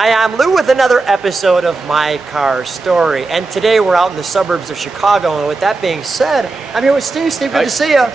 Hi, I'm Lou with another episode of My Car Story, and today we're out in the suburbs of Chicago, and with that being said, I'm here with Steve. Steve, good to see you.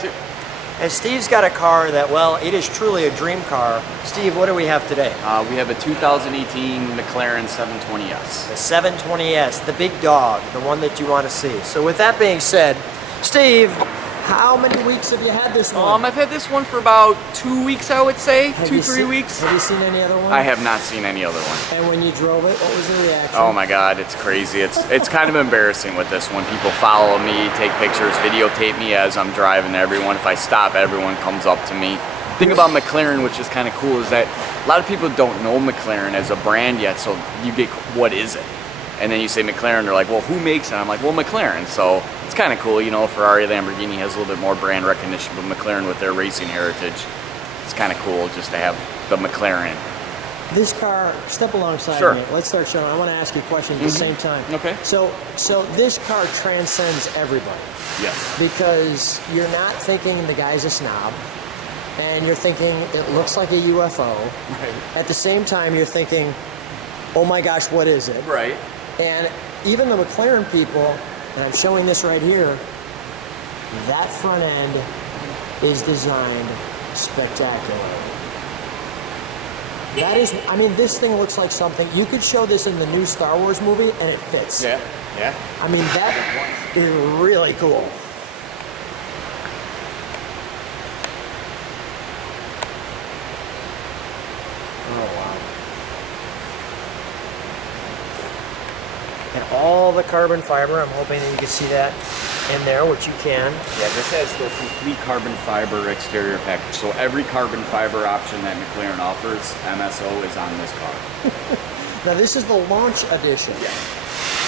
And Steve's got a car that, well, it is truly a dream car. Steve, what do we have today? We have a 2018 McLaren 720S. The 720S, the big dog, the one that you want to see. So with that being said, Steve, how many weeks have you had this one? I've had this one for about 2 weeks, I would say. 2-3 weeks. Have you seen any other one? I have not seen any other one. And when you drove it, what was the reaction? Oh my God, it's crazy. It's kind of embarrassing with this one. People follow me, take pictures, videotape me as I'm driving everyone. If I stop, everyone comes up to me. The thing about McLaren, which is kind of cool, is that a lot of people don't know McLaren as a brand yet, so you get, what is it? And then you say McLaren, they're like, well, who makes it? I'm like, well, McLaren. So it's kind of cool, you know, Ferrari, Lamborghini has a little bit more brand recognition, but McLaren with their racing heritage, it's kind of cool just to have the McLaren. This car, step alongside Sure. me. Let's start showing. I want to ask you a question at the same time. Okay. So this car transcends everybody. Yes. Because you're not thinking the guy's a snob, and you're thinking it looks like a UFO. Right. At the same time, you're thinking, oh my gosh, what is it? Right. And even the McLaren people, and I'm showing this right here, that front end is designed spectacularly. That is, I mean, this thing looks like something, you could show this in the new Star Wars movie and it fits. Yeah, yeah. I mean, that is really cool. Oh, wow. And all the carbon fiber, I'm hoping that you can see that in there, which you can. Yeah, this has the complete carbon fiber exterior package. So every carbon fiber option that McLaren offers, MSO is on this car. Now this is the launch edition, Yeah.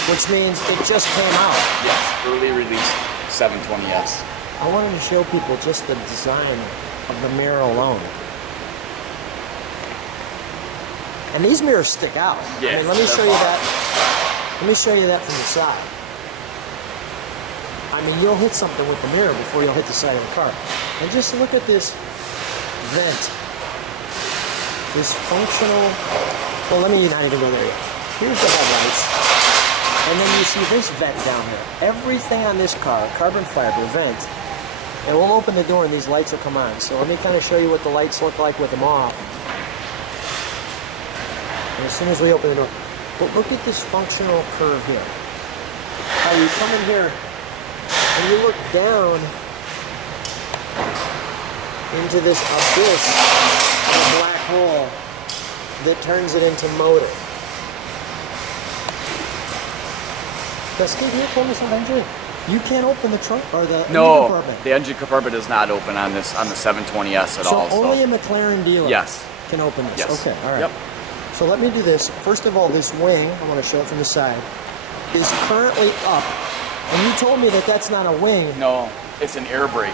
which means it just came out. Yes, early release 720S. I wanted to show people just the design of the mirror alone. And these mirrors stick out. Yeah, I mean, let me show you that. Let me show you that from the side. I mean, you'll hit something with the mirror before you'll hit the side of the car. And just look at this vent. This functional, well, let me not even go there yet. Here's the headlights. And then you see this vent down here. Everything on this car, carbon fiber vent, and we'll open the door and these lights will come on. So let me kind of show you what the lights look like with them off. And as soon as we open the door, but look at this functional curve here. How you come in here and you look down into this abyss of a black hole that turns it into motor. Now, Steve, you told me something. You can't open the trunk or the engine compartment. The engine compartment does not open on this on the 720S at all. So only a McLaren dealer can open this. Yes. Okay, all right. Yep. So let me do this. First of all, this wing, I want to show it from the side, is currently up. And you told me that that's not a wing. No, it's an air brake.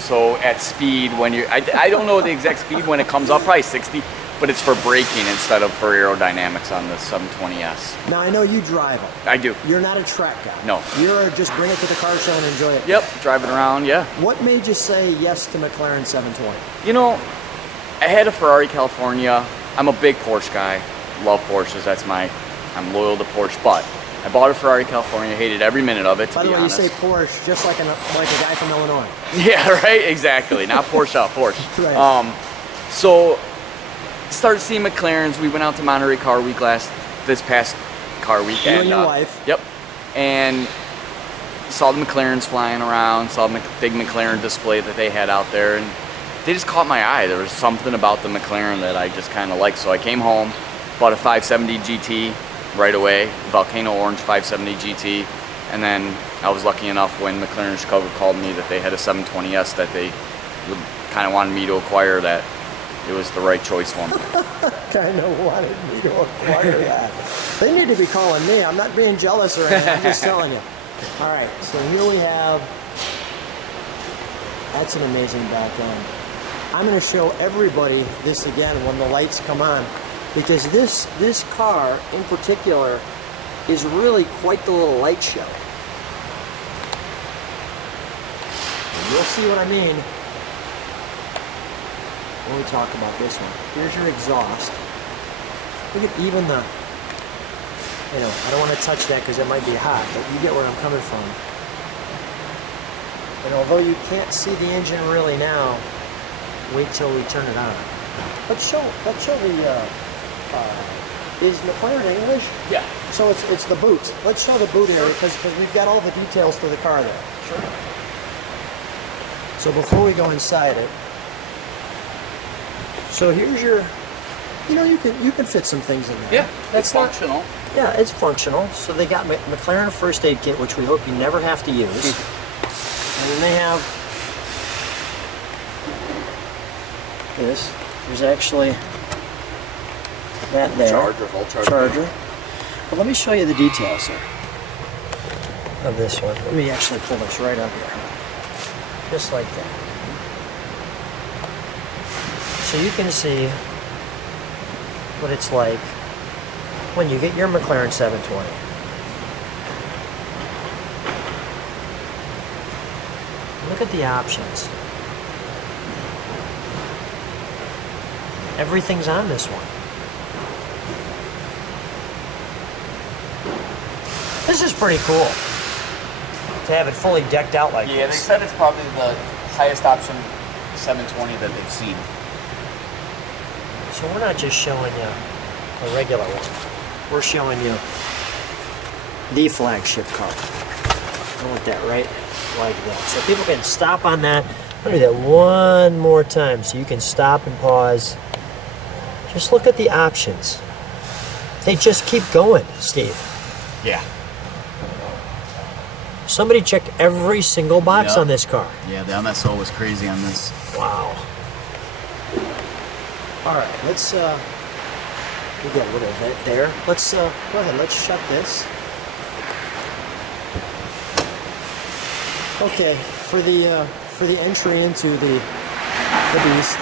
So at speed, when you, I don't know the exact speed when it comes up, probably 60, but it's for braking instead of for aerodynamics on the 720S. Now I know you drive them. I do. You're not a track guy. No. You're just bring it to the car show and enjoy it. Yep, driving around, yeah. What made you say yes to McLaren 720? You know, I had a Ferrari California. I'm a big Porsche guy. Love Porsches. I'm loyal to Porsche, but I bought a Ferrari California, hated every minute of it, to By the be way, honest. you say Porsche just like a guy from Illinois. Yeah, right, exactly. Not Porsche, Porsche. Right. So started seeing McLarens. We went out to Monterey Car Week this past car weekend. You and your wife. Yep. And saw the McLarens flying around, saw the big McLaren display that they had out there, and they just caught my eye. There was something about the McLaren that I just kind of liked. So I came home, bought a 570 GT right away, Volcano Orange 570 GT, and then I was lucky enough when McLaren Chicago called me that they had a 720S that they kind of wanted me to acquire, that it was the right choice for me. Kind of wanted me to acquire that. They need to be calling me. I'm not being jealous or anything. I'm just telling you. All right, so here we have, that's an amazing back end. I'm going to show everybody this again when the lights come on, because this car in particular is really quite the little light show. And you'll see what I mean when we talk about this one. Here's your exhaust. Look at even the, you know, I don't want to touch that because it might be hot, but you get where I'm coming from. And although you can't see the engine really now, wait till we turn it on. Let's show the, is McLaren English? Yeah. So it's the boot. Let's show the boot area because we've got all the details to the car there. Sure. So before we go inside it, so here's your, you know, you can fit some things in there. Yeah, That's it's not, functional. yeah, it's functional. So they got McLaren first aid kit, which we hope you never have to use. And then they have this. There's actually that there. Charger. But let me show you the details here of this one. Let me actually pull this right up here. Just like that. So you can see what it's like when you get your McLaren 720. Look at the options. Everything's on this one. This is pretty cool to have it fully decked out like this. Yeah, they said it's probably the highest option 720 that they've seen. So we're not just showing you a regular one. We're showing you the flagship car. I want that right like that. So people can stop on that. I'll do that one more time so you can stop and pause. Just look at the options. They just keep going, Steve. Yeah. Somebody checked every single box on this car. Yeah, the MSO was crazy on this. Wow. All right, let's, we got a little vent there. Let's, go ahead, let's shut this. Okay, for the entry into the beast,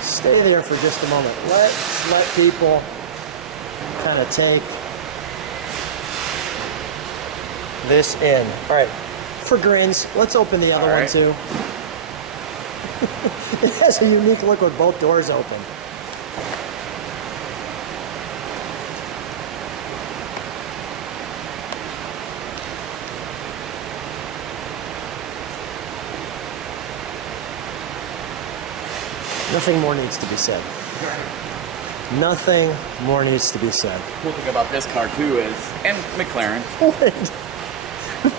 stay there for just a moment. Let's let people kind of take this in. All right, for grins, let's open the other one too. It has a unique look with both doors open. Nothing more needs to be said. Nothing more needs to be said. Cool thing about this car too is, and McLaren.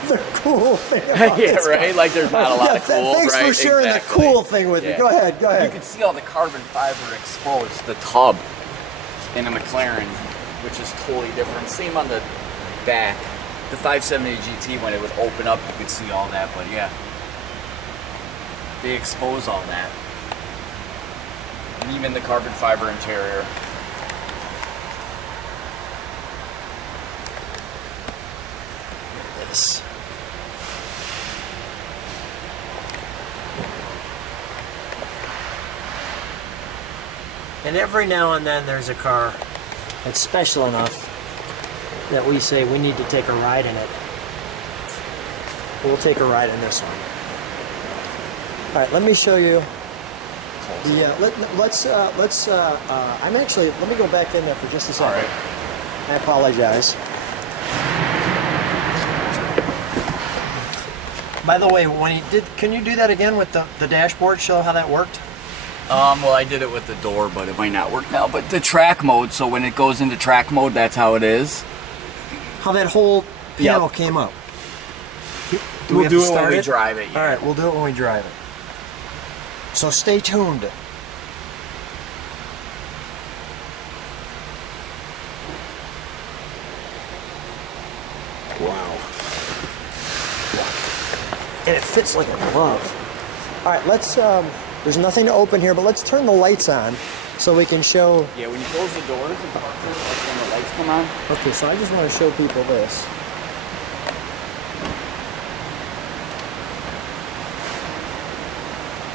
The cool thing about Yeah, this right? car. Like there's not a lot of cool, Thanks right? for sharing Exactly. the cool thing with me. Go ahead, go ahead. You can see all the carbon fiber exposed. The tub in a McLaren, which is totally different. Same on the back. The 570 GT, when it would open up, you could see all that, but yeah. They expose all that. And even the carbon fiber interior. This. And every now and then there's a car that's special enough that we say we need to take a ride in it. We'll take a ride in this one. All right, let me show you. The I'm actually, let me go back in there for just a second. All right. I apologize. By the way, when he did, can you do that again with the dashboard? Show how that worked. Well, I did it with the door, but it might not work now. But the track mode, so when it goes into track mode, that's how it is. How that whole panel came up. We'll do it when we drive it. Yeah. All right, we'll do it when we drive it. So stay tuned. Wow. And it fits like a glove. All right, let's, there's nothing to open here, but let's turn the lights on so we can show. Yeah, when you close the doors and park them, like when the lights come on. Okay, so I just want to show people this.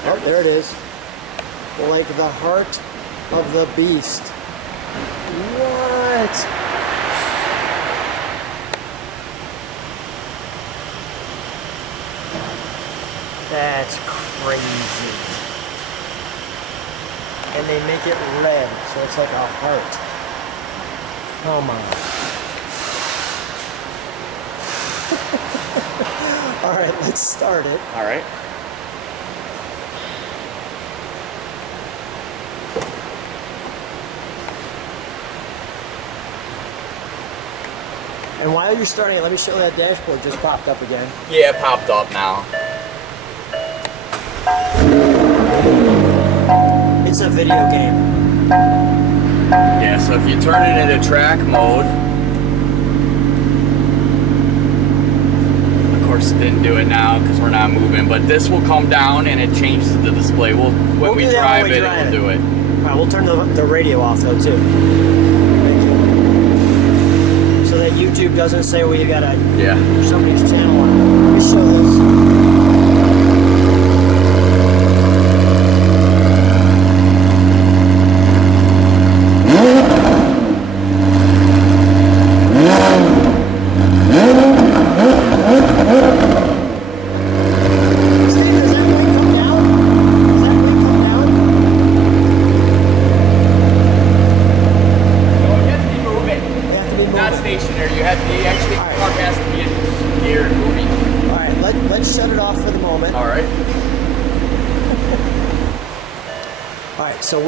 Oh, there it is. Like the heart of the beast. What? That's crazy. and they make it red, so it's like a heart. Oh my. All right, let's start it. All right. And while you're starting it, let me show you that dashboard just popped up again. Yeah, it popped up now. It's a video game. Yeah, so if you turn it into track mode, of course it didn't do it now because we're not moving, but this will come down and it changes the display. When we drive it, it'll do it. All right, we'll turn the radio off though too. So that YouTube doesn't say, well, you got somebody's channel on it. Let me show this. Let's shut it off for the moment. All right. All right, so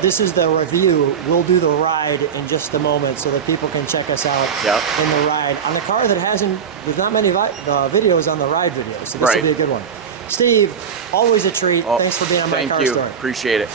this is the review. We'll do the ride in just a moment so that people can check us out in the ride. On the car that there's not many videos on the ride videos, so this will be a good one. Steve, always a treat. Thanks for being on my car story. Appreciate it.